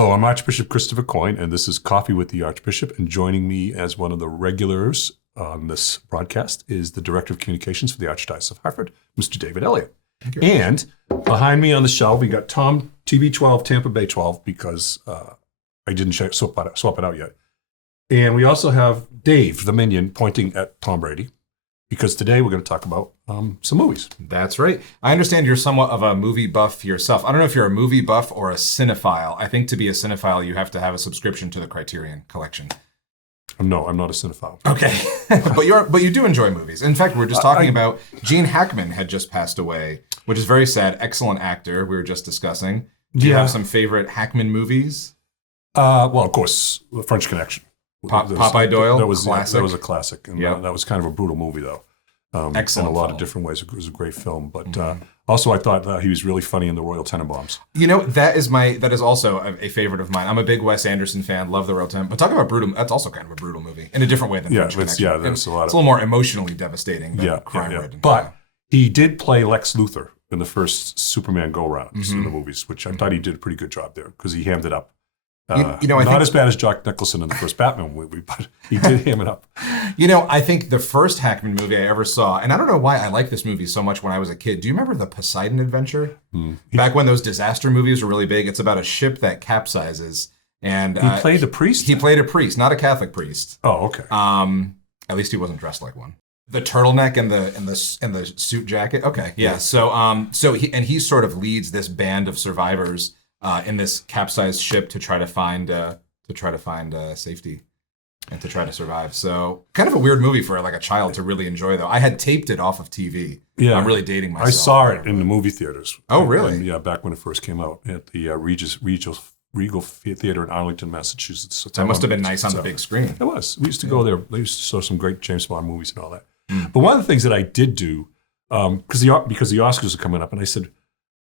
Hello, I'm Archbishop Christopher Coyne, and this is Coffee with the Archbishop. And joining me as one of the regulars on this broadcast is the Director of Communications for the Archdiocese of Hartford, Mr. David Elliott. And behind me on the shelf, we got Tom, TB12, Tampa Bay 12, because I didn't swap it out yet. And we also have Dave, the minion, pointing at Tom Brady, because today we're going to talk about some movies. That's right. I understand you're somewhat of a movie buff yourself. I don't know if you're a movie buff or a cinephile. I think to be a cinephile, you have to have a subscription to the Criterion Collection. No, I'm not a cinephile. Okay. but you do enjoy movies. In fact, we were just talking about Gene Hackman had just passed away, which is very sad. Excellent actor. We were just discussing. Do you have some favorite Hackman movies? Well, of course, The French Connection. Popeye Doyle, classic. That was a classic. And that was kind of a brutal movie, though. Excellent. In a lot of different ways. It was a great film. But also, I thought he was really funny in The Royal Tenenbaums. You know, that is also a favorite of mine. I'm a big Wes Anderson fan. Love The Royal Tenenbaums. But talk about brutal. That's also kind of a brutal movie in a different way than French Connection. Yeah, there's a lot. It's a little more emotionally devastating than crime-ridden. But he did play Lex Luthor in the first Superman go-rounds in the movies, which I thought he did a pretty good job there because he hammed it up. Not as bad as Jack Nicholson in the first Batman movie, but he did ham it up. You know, I think the first Hackman movie I ever saw, and I don't know why I liked this movie so much when I was a kid. Do you remember the Poseidon Adventure? Back when those disaster movies were really big. It's about a ship that capsizes. And he played a priest? He played a priest, not a Catholic priest. Oh, okay. At least he wasn't dressed like one. The turtleneck and the suit jacket. Okay, yeah. So he sort of leads this band of survivors in this capsized ship to try to find safety and to try to survive. So kind of a weird movie for like a child to really enjoy, though. I had taped it off of TV. Yeah, I'm really dating myself. I saw it in the movie theaters. Oh, really? Yeah, back when it first came out at the Regal Theater in Arlington, Massachusetts. That must have been nice on the big screen. It was. We used to go there. They used to show some great James Bond movies and all that. But one of the things that I did do, because the Oscars are coming up, and I said,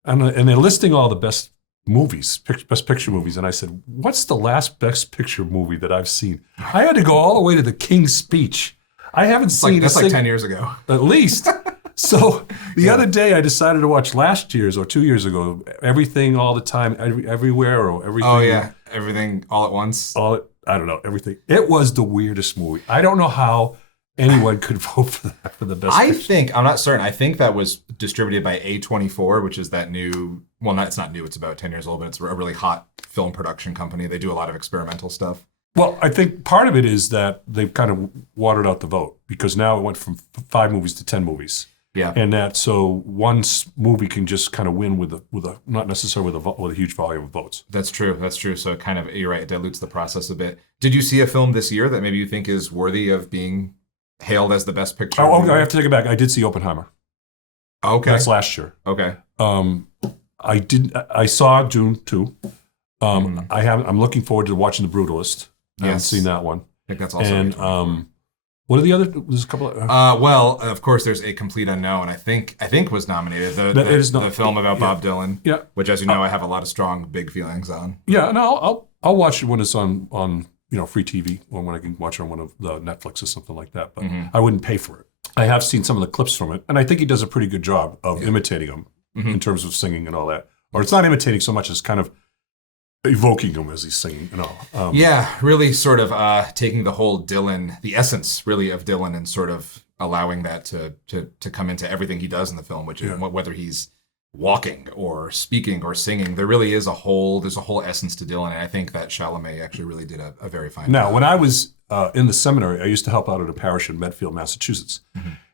and they're listing all the best movies, best picture movies, and I said, what's the last best picture movie that I've seen? I had to go all the way to The King's Speech. I haven't seen that's like 10 years ago. At least. So the other day I decided to watch last year's or 2 years ago, Everything All the Time, Everywhere, or Everything. Oh, yeah. Everything All at Once. I don't know, everything. It was the weirdest movie. I don't know how anyone could vote for that for the best picture. I'm not certain. I think that was distributed by A24, which is that new, well, it's not new, it's about 10 years old, but it's a really hot film production company. They do a lot of experimental stuff. Well, I think part of it is that they've kind of watered out the vote because now it went from 5 movies to 10 movies. Yeah. And that, so one movie can just kind of win with a not necessarily with a huge volume of votes. That's true. So it kind of, you're right, it dilutes the process a bit. Did you see a film this year that maybe you think is worthy of being hailed as the best picture? Oh, I have to take it back. I did see Oppenheimer. Okay. That's last year. Okay. I saw Dune 2. I'm looking forward to watching The Brutalist. I haven't seen that one. I think that's also. And what are the other? There's a couple of. Well, of course, there's A Complete Unknown. I think was nominated. The film about Bob Dylan. Yeah. Which, as you know, I have a lot of strong, big feelings on. Yeah, and I'll watch it when it's on free TV, or when I can watch it on one of the Netflix or something like that. But I wouldn't pay for it. I have seen some of the clips from it, and I think he does a pretty good job of imitating him in terms of singing and all that. Or it's not imitating so much as kind of evoking him as he's singing and all. Really sort of taking the whole Dylan, the essence really of Dylan, and sort of allowing that to come into everything he does in the film, which is whether he's walking or speaking or singing, there really is there's a whole essence to Dylan, and I think that Chalamet actually really did a very fine job. Now, when I was in the seminary, I used to help out at a parish in Medfield, Massachusetts,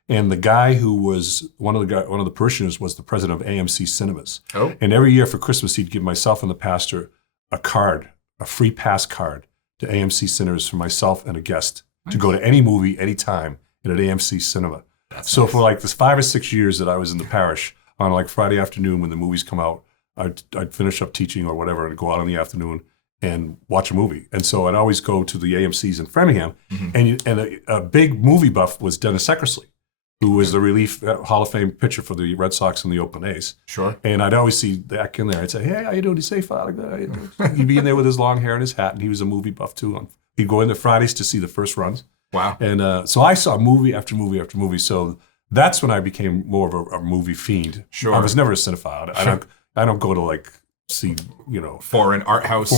and the guy who was one of the parishioners was the president of AMC Cinemas. Oh. And every year for Christmas, he'd give myself and the pastor a free pass card to AMC Cinemas for myself and a guest to go to any movie, anytime at an AMC Cinema. That's nice. For like this 5 or 6 years that I was in the parish, on like Friday afternoon when the movies come out, I'd finish up teaching or whatever and go out in the afternoon and watch a movie. And so I'd always go to the AMCs in Framingham, and a big movie buff was Dennis Eckersley, who was the relief Hall of Fame pitcher for the Red Sox in the Oakland A's. Sure. And I'd always see Dak in there. I'd say, hey, how you doing? He'd say, Father, good. How you doing? He'd be in there with his long hair and his hat, and he was a movie buff too. He'd go in there Fridays to see the first runs. Wow. And so I saw movie after movie after movie. So that's when I became more of a movie fiend. Sure. I was never a cinephile. I don't go to like see, foreign art house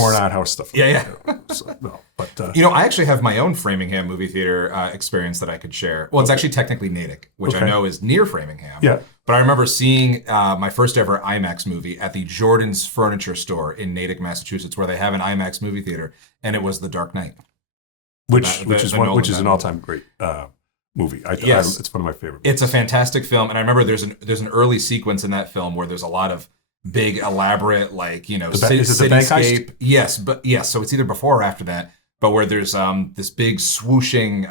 stuff. Yeah. So, no, but I actually have my own Framingham movie theater experience that I could share. Well, it's actually technically Natick, which I know is near Framingham. Yeah. But I remember seeing my first ever IMAX movie at the Jordan's Furniture Store in Natick, Massachusetts, where they have an IMAX movie theater, and it was The Dark Knight, which is an all-time great movie. It's one of my favorite movies. It's a fantastic film, and I remember there's an early sequence in that film where there's a lot of big, elaborate, cityscape. Yes, so it's either before or after that, but where there's this big swooshing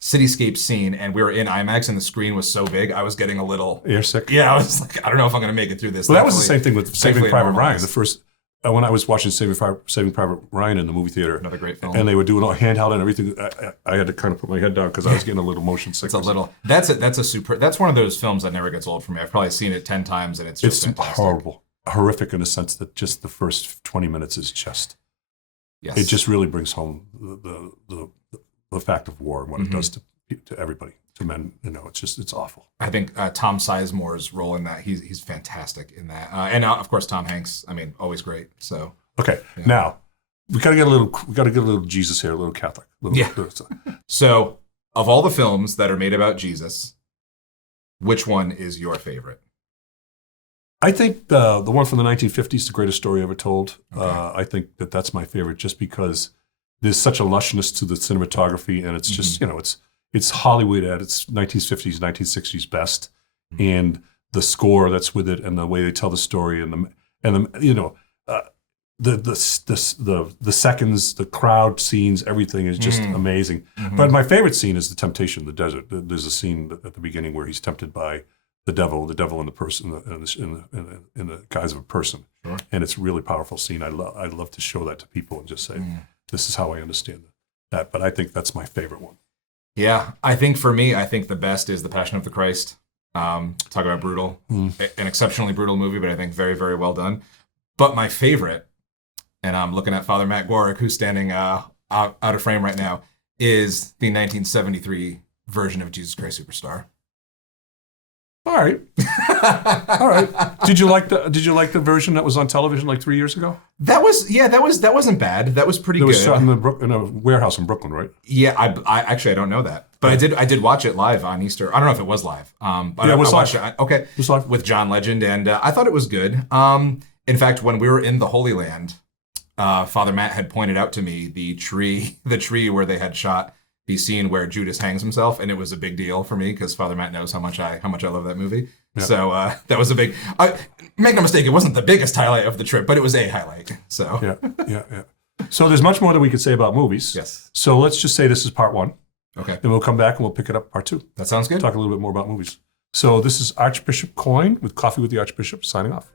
cityscape scene, and we were in IMAX, and the screen was so big, I was getting a little airsick. Yeah, I was like, I don't know if I'm going to make it through this. Well, that was the same thing with Saving Private Ryan. The first when I was watching Saving Private Ryan in the movie theater, another great film, and they were doing all handheld and everything, I had to kind of put my head down because I was getting a little motion sickness. That's one of those films that never gets old for me. I've probably seen it 10 times, and it's horrible, horrific in the sense that just the first 20 minutes is just. Yes. It just really brings home the fact of war and what it does to everybody, to men. It's awful. I think Tom Sizemore's role in that, he's fantastic in that, and of course Tom Hanks. I mean, always great. So okay, now we gotta get a little Jesus here, a little Catholic. So, of all the films that are made about Jesus, which one is your favorite? I think the one from the 1950s, The Greatest Story Ever Told. Okay. I think that's my favorite, just because there's such a lushness to the cinematography, and it's just it's Hollywood at its 1950s, 1960s best, and the score that's with it, and the way they tell the story, and the seconds, the crowd scenes, everything is just amazing. But my favorite scene is the temptation in the desert. There's a scene at the beginning where he's tempted by the devil in the person, in the guise of a person, and it's a really powerful scene. I love to show that to people and just say, this is how I understand that. But I think that's my favorite one. Yeah, I think for me, the best is The Passion of the Christ. Talk about brutal, an exceptionally brutal movie, but I think very, very well done. But my favorite, and I'm looking at Father Matt Gorick, who's standing out of frame right now, is the 1973 version of Jesus Christ Superstar. All right. Did you like the version that was on television like 3 years ago? That wasn't bad. That was pretty good. It was shot in a warehouse in Brooklyn, right? Yeah, I actually don't know that, but I did watch it live on Easter. I don't know if it was live. But it was live. Okay, it was live with John Legend, and I thought it was good. In fact, when we were in the Holy Land, Father Matt had pointed out to me the tree where they had shot the scene where Judas hangs himself, and it was a big deal for me because Father Matt knows how much I love that movie. Yep. So that was a big. Make no mistake, it wasn't the biggest highlight of the trip, but it was a highlight. So yeah. So there's much more that we could say about movies. Yes. So let's just say this is part one. Okay. Then we'll come back and we'll pick it up part two. That sounds good. Talk a little bit more about movies. So this is Archbishop Coyne with Coffee with the Archbishop signing off.